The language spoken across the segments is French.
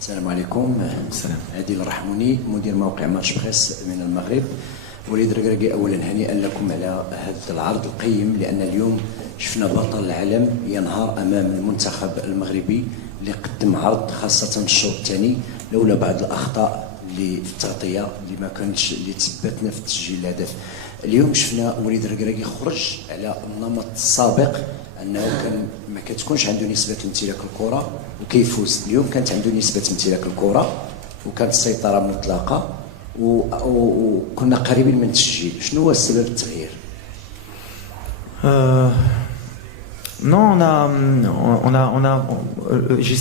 السلام عليكم. السلام. عادل الرحموني مدير موقع ماتش بريس من المغرب. وليد ركراكي اولا هنيئا لكم على هذا العرض القيم، لان اليوم شفنا بطل العالم ينهار امام المنتخب المغربي اللي قدم عرض خاصه الشوط الثاني، لولا بعض الاخطاء اللي في التغطيه اللي ما كانتش اللي تثبتنا في تسجيل الهدف. اليوم شفنا وليد ركراكي خرج على النمط السابق انه كان ما كتكونش عنده نسبه امتلاك الكره وكيفوز. اليوم كانت عنده نسبه امتلاك الكره وكانت السيطره مطلقه وكنا قريبين من التسجيل. شنو هو السبب التغيير؟ Non,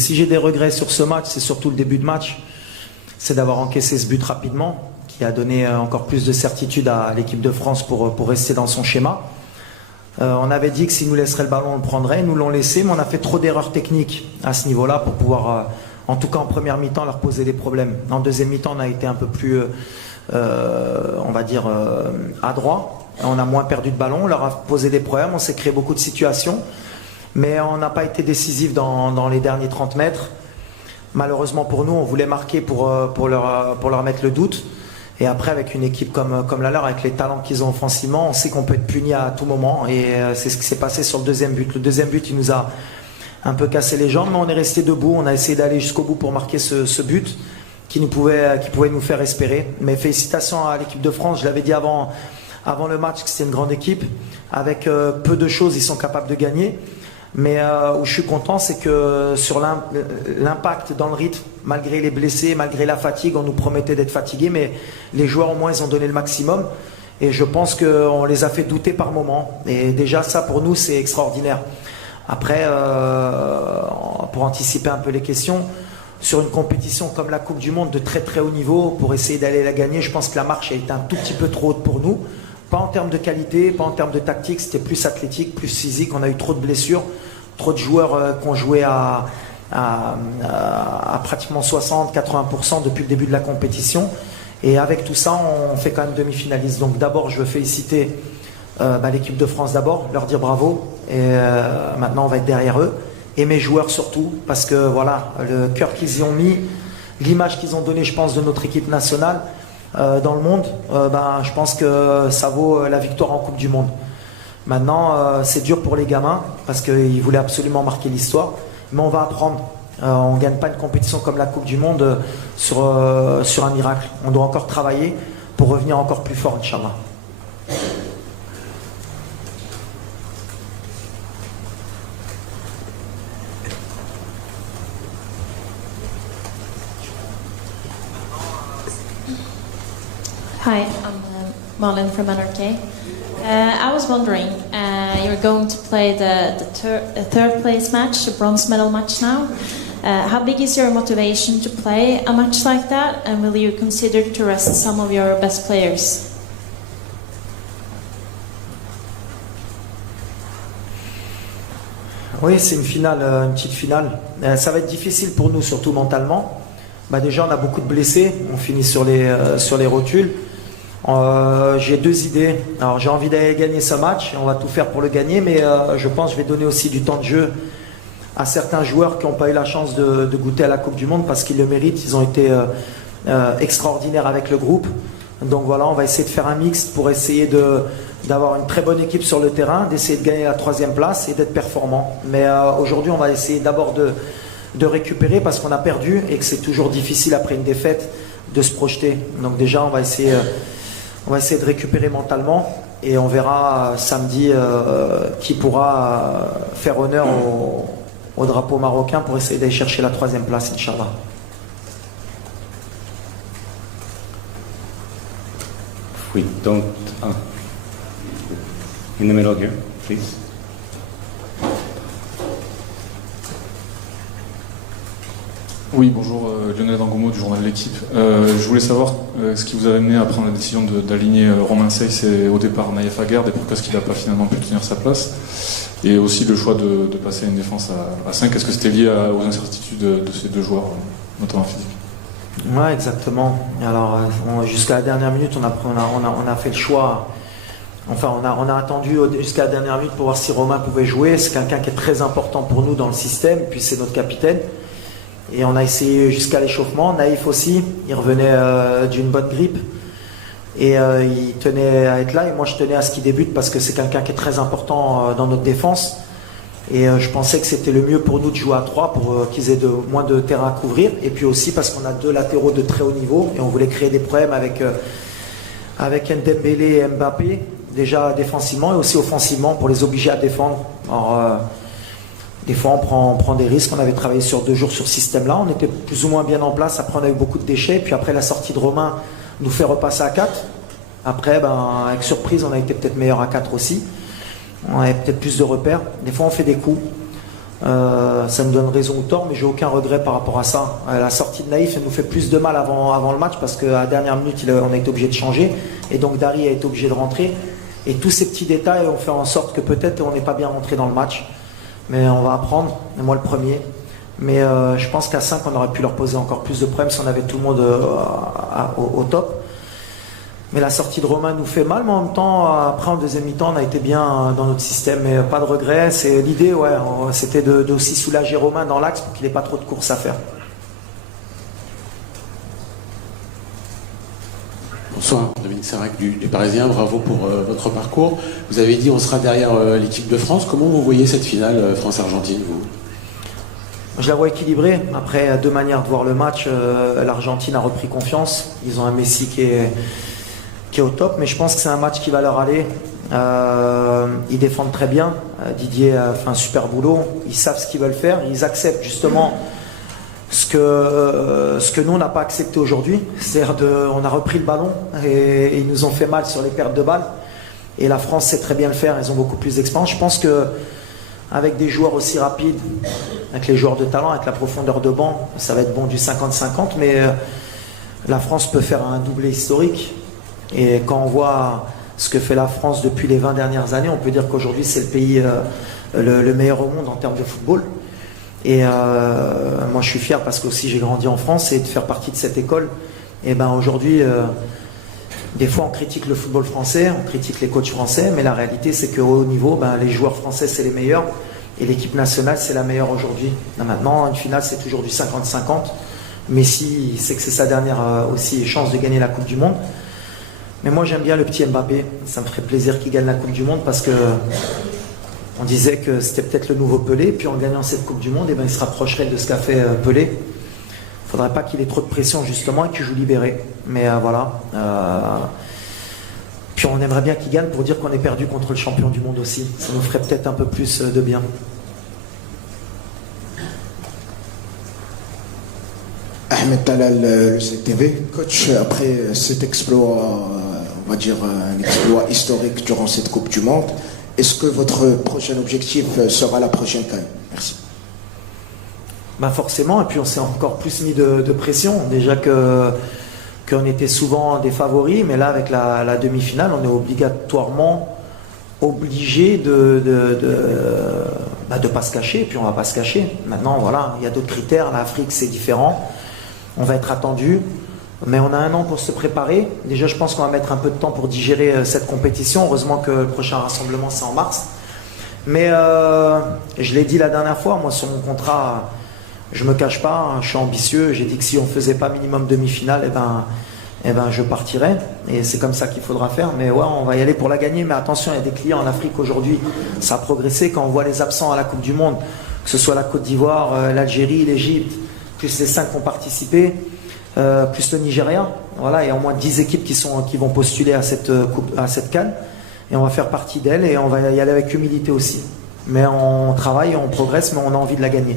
si j'ai des regrets sur ce match, c'est surtout le début de match. C'est d'avoir encaissé ce but rapidement, qui a donné encore plus de certitude à l'équipe de France pour rester dans son schéma. On avait dit que s'ils nous laisseraient le ballon, on le prendrait. Ils nous l'ont laissé, mais on a fait trop d'erreurs techniques à ce niveau-là pour pouvoir, en tout cas en première mi-temps, leur poser des problèmes. En deuxième mi-temps, on a été un peu plus, on va dire, adroit. On a moins perdu de ballon, on leur a posé des problèmes, on s'est créé beaucoup de situations. Mais on n'a pas été décisif dans les derniers 30 mètres. Malheureusement pour nous, on voulait marquer pour leur mettre le doute. Et après, avec une équipe comme la leur, avec les talents qu'ils ont offensivement, on sait qu'on peut être puni à tout moment. Et c'est ce qui s'est passé sur le deuxième but. Le deuxième but, il nous a un peu cassé les jambes, mais on est resté debout. On a essayé d'aller jusqu'au bout pour marquer ce but qui pouvait nous faire espérer. Mais félicitations à l'équipe de France. Je l'avais dit avant le match que c'était une grande équipe. Avec peu de choses, ils sont capables de gagner. Mais où je suis content, c'est que sur l'impact dans le rythme, malgré les blessés, malgré la fatigue, on nous promettait d'être fatigués, mais les joueurs au moins ils ont donné le maximum. Et je pense qu'on les a fait douter par moments. Et déjà ça pour nous c'est extraordinaire. Après, pour anticiper un peu les questions, sur une compétition comme la Coupe du Monde de très très haut niveau, pour essayer d'aller la gagner, je pense que la marche a été un tout petit peu trop haute pour nous. Pas en termes de qualité, pas en termes de tactique, c'était plus athlétique, plus physique. On a eu trop de blessures, trop de joueurs qui ont joué à pratiquement 60-80% depuis le début de la compétition. Et avec tout ça, on fait quand même demi-finaliste. Donc d'abord, je veux féliciter l'équipe de France d'abord, leur dire bravo. Et maintenant, on va être derrière eux. Et mes joueurs surtout, parce que voilà, le cœur qu'ils y ont mis, l'image qu'ils ont donnée, je pense, de notre équipe nationale, dans le monde, je pense que ça vaut la victoire en Coupe du Monde. Maintenant, c'est dur pour les gamins parce qu'ils voulaient absolument marquer l'histoire, mais on va apprendre. On ne gagne pas une compétition comme la Coupe du Monde sur un miracle. On doit encore travailler pour revenir encore plus fort, Inch'Allah. Hi, I'm Marlon from NRK. I was wondering, you're going to play the third place match, the bronze medal match now. How big is your motivation to play a match like that, and will you consider to rest some of your best players? Oui, c'est une finale, une petite finale. Ça va être difficile pour nous, surtout mentalement. Déjà, on a beaucoup de blessés. On finit sur les rotules. J'ai deux idées. Alors j'ai envie d'aller gagner ce match, on va tout faire pour le gagner, mais je pense que je vais donner aussi du temps de jeu à certains joueurs qui n'ont pas eu la chance de goûter à la Coupe du Monde parce qu'ils le méritent. Ils ont été extraordinaires avec le groupe. Donc voilà, on va essayer de faire un mix pour essayer d'avoir une très bonne équipe sur le terrain, d'essayer de gagner la 3e place et d'être performant. Mais aujourd'hui, on va essayer d'abord de récupérer parce qu'on a perdu et que c'est toujours difficile après une défaite de se projeter. Donc déjà, on va essayer de récupérer mentalement et on verra samedi qui pourra faire honneur au drapeau marocain pour essayer d'aller chercher la 3e place, Inch'Allah. We don't. In the middle here, please. Oui, bonjour, Lionel Dangomo du journal L'Équipe. Je voulais savoir ce qui vous a amené à prendre la décision d'aligner Romain Seyss et au départ Naïef Aguerd et pourquoi est-ce qu'il n'a pas finalement pu tenir sa place. Et aussi le choix de passer à une défense à 5. Est-ce que c'était lié aux incertitudes de ces deux joueurs, notamment physiques? Ouais, exactement. Alors, jusqu'à la dernière minute, on a fait le choix. Enfin, on a attendu jusqu'à la dernière minute pour voir si Romain pouvait jouer. C'est quelqu'un qui est très important pour nous dans le système, puis c'est notre capitaine. Et on a essayé jusqu'à l'échauffement. Naïf aussi, il revenait d'une bonne grippe. Et il tenait à être là. Et moi, je tenais à ce qu'il débute parce que c'est quelqu'un qui est très important dans notre défense. Et je pensais que c'était le mieux pour nous de jouer à 3 pour qu'ils aient moins de terrain à couvrir. Et puis aussi parce qu'on a 2 latéraux de très haut niveau. Et on voulait créer des problèmes avec Ndembélé et Mbappé. Déjà défensivement et aussi offensivement pour les obliger à défendre. Alors, des fois, on prend des risques. On avait travaillé sur 2 jours sur ce système-là. On était plus ou moins bien en place. Après, on a eu beaucoup de déchets. Puis après, la sortie de Romain nous fait repasser à 4. Après, avec surprise, on a été peut-être meilleur à 4 aussi. On avait peut-être plus de repères. Des fois, on fait des coups. Ça nous donne raison ou tort, mais j'ai aucun regret par rapport à ça. La sortie de Naïf, elle nous fait plus de mal avant le match parce qu'à la dernière minute, on a été obligé de changer. Et donc, Dari a été obligé de rentrer. Et tous ces petits détails ont fait en sorte que peut-être on n'est pas bien rentré dans le match. Mais on va apprendre, et moi le premier. Mais je pense qu'à 5, on aurait pu leur poser encore plus de problèmes si on avait tout le monde au top. Mais la sortie de Romain nous fait mal, mais en même temps, après en deuxième mi-temps, on a été bien dans notre système. Mais pas de regret. C'est l'idée, c'était d'aussi soulager Romain dans l'axe pour qu'il n'ait pas trop de courses à faire. Bonsoir, Dominique Sarac du Parisien, bravo pour votre parcours. Vous avez dit on sera derrière l'équipe de France. Comment vous voyez cette finale France-Argentine, vous ? Je la vois équilibrée. Après, 2 manières de voir le match. L'Argentine a repris confiance. Ils ont un Messi qui est au top, mais je pense que c'est un match qui va leur aller. Ils défendent très bien. Didier a fait un super boulot. Ils savent ce qu'ils veulent faire. Ils acceptent justement ce que nous on n'a pas accepté aujourd'hui, c'est-à-dire on a repris le ballon et ils nous ont fait mal sur les pertes de balles. Et la France sait très bien le faire, ils ont beaucoup plus d'expérience. Je pense que avec des joueurs aussi rapides, avec les joueurs de talent, avec la profondeur de banc, ça va être bon du 50-50, mais la France peut faire un doublé historique. Et quand on voit ce que fait la France depuis les 20 dernières années, on peut dire qu'aujourd'hui c'est le pays le meilleur au monde en termes de football. Et moi je suis fier parce que aussi j'ai grandi en France et de faire partie de cette école. Et aujourd'hui, des fois on critique le football français, on critique les coachs français, mais la réalité c'est qu'au haut niveau, les joueurs français c'est les meilleurs et l'équipe nationale c'est la meilleure aujourd'hui. Maintenant, une finale c'est toujours du 50-50. Messi sait que c'est sa dernière aussi chance de gagner la Coupe du Monde. Mais moi j'aime bien le petit Mbappé, ça me ferait plaisir qu'il gagne la Coupe du Monde parce que on disait que c'était peut-être le nouveau Pelé, puis en gagnant cette Coupe du Monde, il se rapprocherait de ce qu'a fait Pelé. Il ne faudrait pas qu'il ait trop de pression justement et qu'il joue libéré. Mais voilà. Puis on aimerait bien qu'il gagne pour dire qu'on est perdu contre le champion du monde aussi. Ça nous ferait peut-être un peu plus de bien. Ahmed Talal, le CTV. Coach, après cet exploit, on va dire un exploit historique durant cette Coupe du Monde, est-ce que votre prochain objectif sera la prochaine CAN? Merci. Forcément, et puis on s'est encore plus mis de pression. Déjà qu'on était souvent des favoris, mais là avec la demi-finale, on est obligatoirement obligé de pas se cacher, et puis on va pas se cacher. Maintenant, voilà, il y a d'autres critères. L'Afrique, c'est différent. On va être attendu. Mais on a 1 an pour se préparer. Déjà, je pense qu'on va mettre un peu de temps pour digérer cette compétition. Heureusement que le prochain rassemblement, c'est en mars. Mais je l'ai dit la dernière fois, moi, sur mon contrat, je ne me cache pas, je suis ambitieux. J'ai dit que si on ne faisait pas minimum demi-finale, je partirais. Et c'est comme ça qu'il faudra faire. Mais ouais, on va y aller pour la gagner. Mais attention, il y a des clients en Afrique aujourd'hui. Ça a progressé. Quand on voit les absents à la Coupe du Monde, que ce soit la Côte d'Ivoire, l'Algérie, l'Égypte, plus les 5 qui ont participé, plus le Nigeria. Voilà, il y a au moins 10 équipes qui vont postuler à cette CAN. Et on va faire partie d'elle et on va y aller avec humilité aussi. Mais on travaille, on progresse, mais on a envie de la gagner.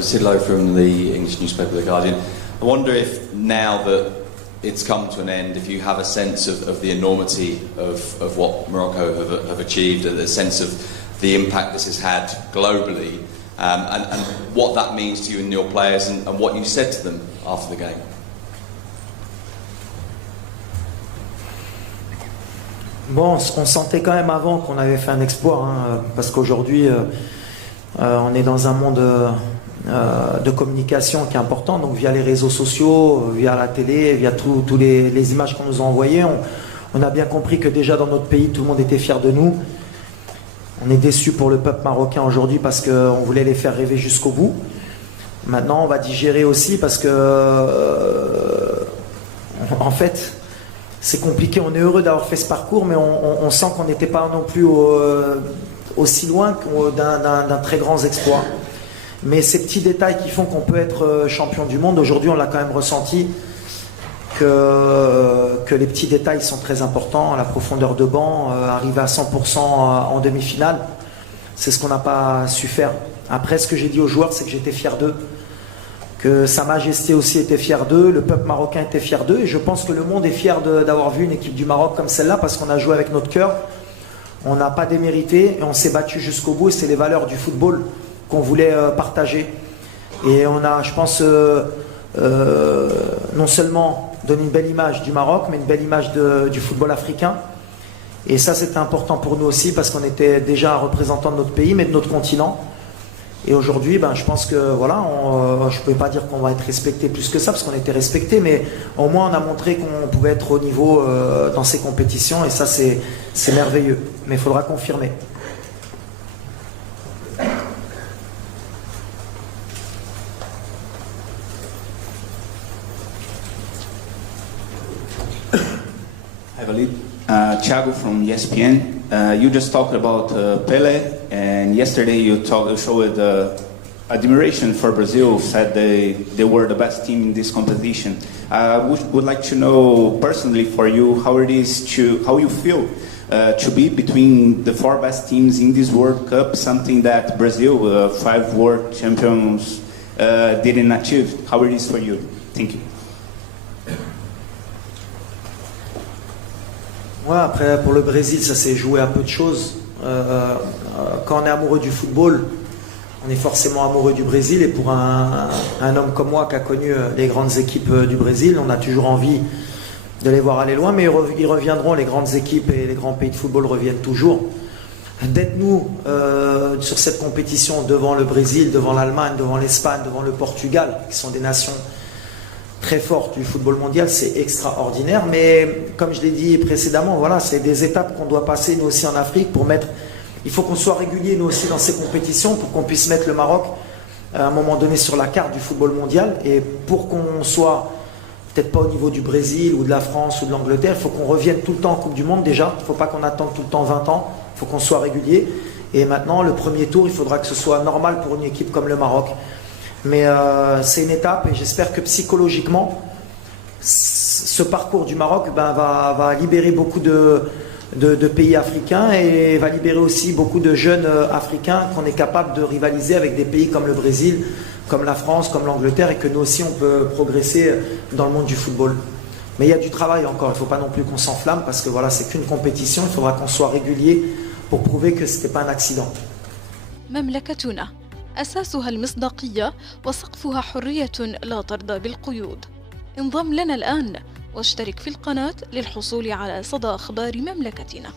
Sid Lowe from the English newspaper The Guardian. I wonder if now that it's come to an end, if you have a sense of the enormity of what Morocco have achieved, a sense of the impact this has had globally, and what that means to you and your players, and what you said to them after the game. Bon, on sentait quand même avant qu'on avait fait un exploit, parce qu'aujourd'hui, on est dans un monde de communication qui est important, donc via les réseaux sociaux, via la télé, via tous les images qu'on nous a envoyées, on a bien compris que déjà dans notre pays, tout le monde était fier de nous. On est déçus pour le peuple marocain aujourd'hui parce qu'on voulait les faire rêver jusqu'au bout. Maintenant, on va digérer aussi parce que, en fait, c'est compliqué. On est heureux d'avoir fait ce parcours, mais on sent qu'on n'était pas non plus aussi loin d'un très grand exploit. Mais ces petits détails qui font qu'on peut être champion du monde, aujourd'hui, on l'a quand même ressenti que les petits détails sont très importants. La profondeur de banc, arriver à 100% en demi-finale, c'est ce qu'on n'a pas su faire. Après, ce que j'ai dit aux joueurs, c'est que j'étais fier d'eux, que Sa Majesté aussi était fier d'eux, le peuple marocain était fier d'eux, et je pense que le monde est fier d'avoir vu une équipe du Maroc comme celle-là, parce qu'on a joué avec notre cœur, on n'a pas démérité, et on s'est battu jusqu'au bout, et c'est les valeurs du football qu'on voulait partager. Et on a, je pense, non seulement donné une belle image du Maroc, mais une belle image du football africain. Et ça, c'était important pour nous aussi, parce qu'on était déjà un représentant de notre pays, mais de notre continent. Et aujourd'hui, je pense que voilà, je ne peux pas dire qu'on va être respecté plus que ça, parce qu'on était respecté, mais au moins on a montré qu'on pouvait être au niveau dans ces compétitions, et ça c'est merveilleux. Mais il faudra confirmer. Hi Walid, Thiago from ESPN. You just talked about Pele, and yesterday you showed admiration for Brazil, said they were the best team in this competition. Would like to know personally for you how you feel to be between the 4 best teams in this World Cup, something that Brazil, 5 world champions, didn't achieve. How it is for you? Thank you. Ouais, après, pour le Brésil, ça s'est joué à peu de choses. Quand on est amoureux du football, on est forcément amoureux du Brésil. Et pour un homme comme moi qui a connu les grandes équipes du Brésil, on a toujours envie de les voir aller loin. Mais ils reviendront, les grandes équipes et les grands pays de football reviennent toujours. D'être nous sur cette compétition devant le Brésil, devant l'Allemagne, devant l'Espagne, devant le Portugal, qui sont des nations très forte du football mondial, c'est extraordinaire, mais comme je l'ai dit précédemment, voilà, c'est des étapes qu'on doit passer nous aussi en Afrique pour mettre, il faut qu'on soit régulier nous aussi dans ces compétitions pour qu'on puisse mettre le Maroc à un moment donné sur la carte du football mondial, et pour qu'on soit peut-être pas au niveau du Brésil ou de la France ou de l'Angleterre, il faut qu'on revienne tout le temps en Coupe du Monde déjà, il ne faut pas qu'on attende tout le temps 20 ans, il faut qu'on soit régulier, et maintenant le premier tour, il faudra que ce soit normal pour une équipe comme le Maroc. Mais c'est une étape, et j'espère que psychologiquement, ce parcours du Maroc va libérer beaucoup de pays africains, et va libérer aussi beaucoup de jeunes africains qu'on est capable de rivaliser avec des pays comme le Brésil, comme la France, comme l'Angleterre, et que nous aussi on peut progresser dans le monde du football. Mais il y a du travail encore, il ne faut pas non plus qu'on s'enflamme, parce que voilà, c'est qu'une compétition, il faudra qu'on soit régulier pour prouver que ce n'était pas un accident. مملكتنا أساسها المصداقية وسقفها حرية لا ترضى بالقيود. انضم لنا الآن واشترك في القناة للحصول على صدى أخبار مملكتنا.